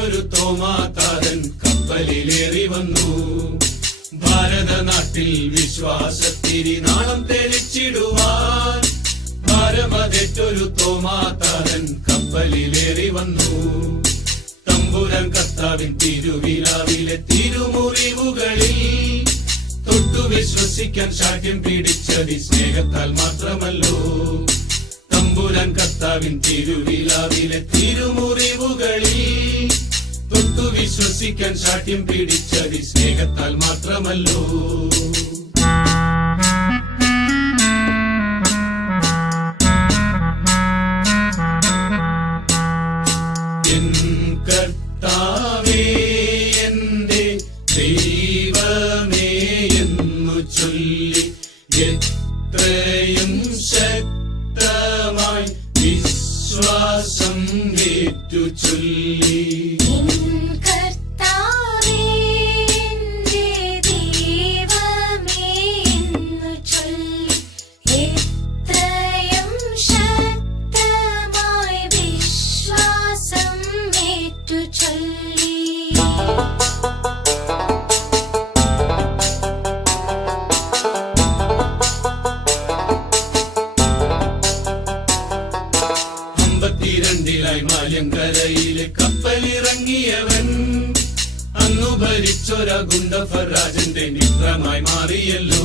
മറ്റൊരു തോമാതാരൻ കപ്പലിലേറി വന്നു. ഭാരതനാട്ടിൽ വിശ്വാസത്തിരി നാളം തെളിച്ചിടുവാൻ ഭാരമതേറ്റൊരു തോമാതാരൻ കപ്പലിലേറി വന്നു. തമ്പുരാൻ കർത്താവിൻ തിരുവിലാവിലെ തിരുമുറിവുകളിൽ തൊട്ടു വിശ്വസിക്കാൻ ശാഠ്യം പിടിച്ചതി സ്നേഹത്താൽ മാത്രമല്ലോ. തമ്പുരാൻ കർത്താവിൻ തിരുവിലാവിലെ തിരുമുറിവുകളിൽ തൊട്ടു വിശ്വസിക്കാൻ ശാഠ്യം പിടിച്ചതി സ്നേഹത്താൽ മാത്രമല്ലോ. എൻ കർത്താവേ എന്റെ ദൈവമേ എന്നു ചൊല്ലി എത്രയും ശക്തമായി വിശ്വാസം ഏറ്റു ചൊല്ലി. ായി മാലങ്കരയിലെ കപ്പലിറങ്ങിയവൻ അന്നു ഭരിച്ചൊര ഗുണ്ടഫരാജന്റെ മിത്രമായി മാറിയല്ലോ.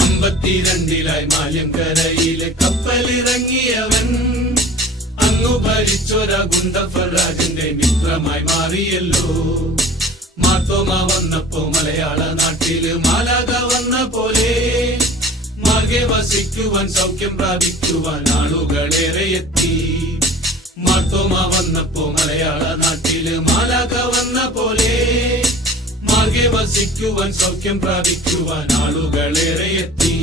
52 മാലങ്കരയിലെ കപ്പലിറങ്ങിയവൻ അന്നു ഭരിച്ചൊര ഗുണ്ടഫരാജന്റെ മിത്രമായി മാറിയല്ലോ. മാർത്തോമ വന്നപ്പോ മലയാള നാട്ടില് മാലാഖ വന്ന പോലെ മാർഗെ വസിക്കുവാൻ സൗഖ്യം പ്രാപിക്കുവാൻ ആളുകളേറെ എത്തി. മാർത്തോമ വന്നപ്പോ മലയാള നാട്ടില് മാലാഖ വന്ന പോലെ മാർഗെ വസിക്കുവാൻ സൗഖ്യം പ്രാപിക്കുവാൻ ആളുകളേറെ എത്തി.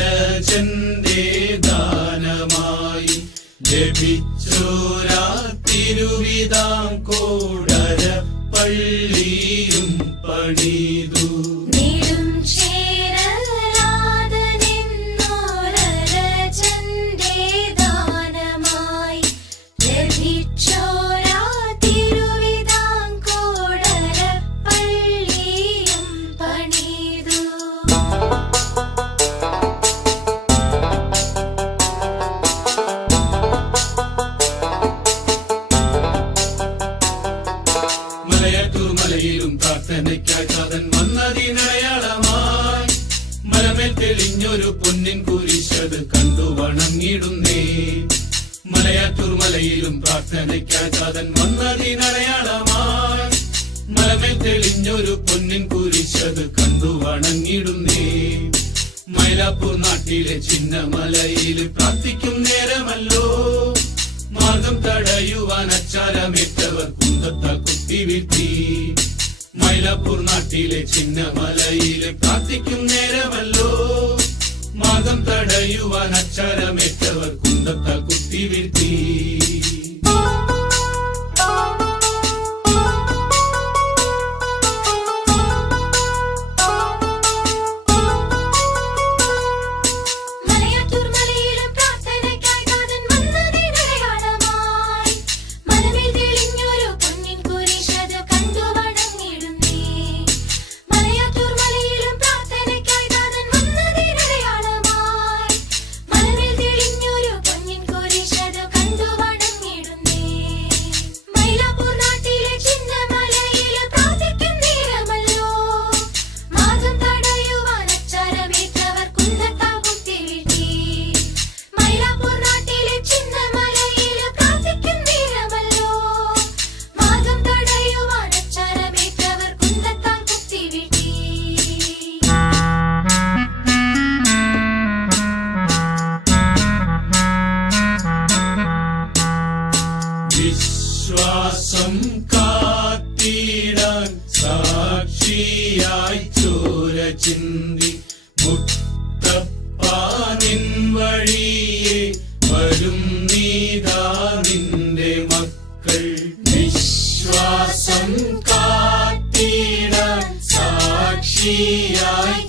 ചേരലാദനെന്നോരജന്റെ ദാനമായി ലഭിച്ചോരാ തിരുവിതാംകോടര പള്ളിയും പണിതു. മലയിലും പ്രാർത്ഥനയ്ക്കായി താതൻ വന്നതിനടയാളമായി മലമേൽ തെളിഞ്ഞൊരു പൊന്നിൻ കുരിശത് കണ്ടു വണങ്ങിടുന്നേ. മലയാറ്റൂർ മലയിലും പ്രാർത്ഥനയ്ക്കായി താതൻ വന്നതിനടയാളമായി മലമേൽ തെളിഞ്ഞൊരു പൊന്നിൻ കുരിശത് കണ്ടു വണങ്ങിടുന്നേ. മൈലാപ്പൂർ നാട്ടിലെ ചിന്നമലയിൽ പ്രാർത്ഥിക്കും നേരമല്ലോ മാർഗം തടയുവാൻ അച്ചാരമേറ്റവർ കുന്തത്താൽ കുത്തിവീഴ്ത്തി. മൈലാപ്പൂർ നാട്ടിലെ ചിന്നമലയിലെ പ്രാർത്ഥിക്കും നേരമല്ലോ മാർഗം തടയുവാൻ അച്ചാരമേറ്റവർ കുന്തത്താൽ കുത്തിവീഴ്ത്തി. ും ചിന്തി മുത്തപ്പ നിൻ വഴിയെ വരും നീതാ നിന്റെ മക്കൾ വിശ്വാസം കാത്തിടാൻ സാക്ഷിയായി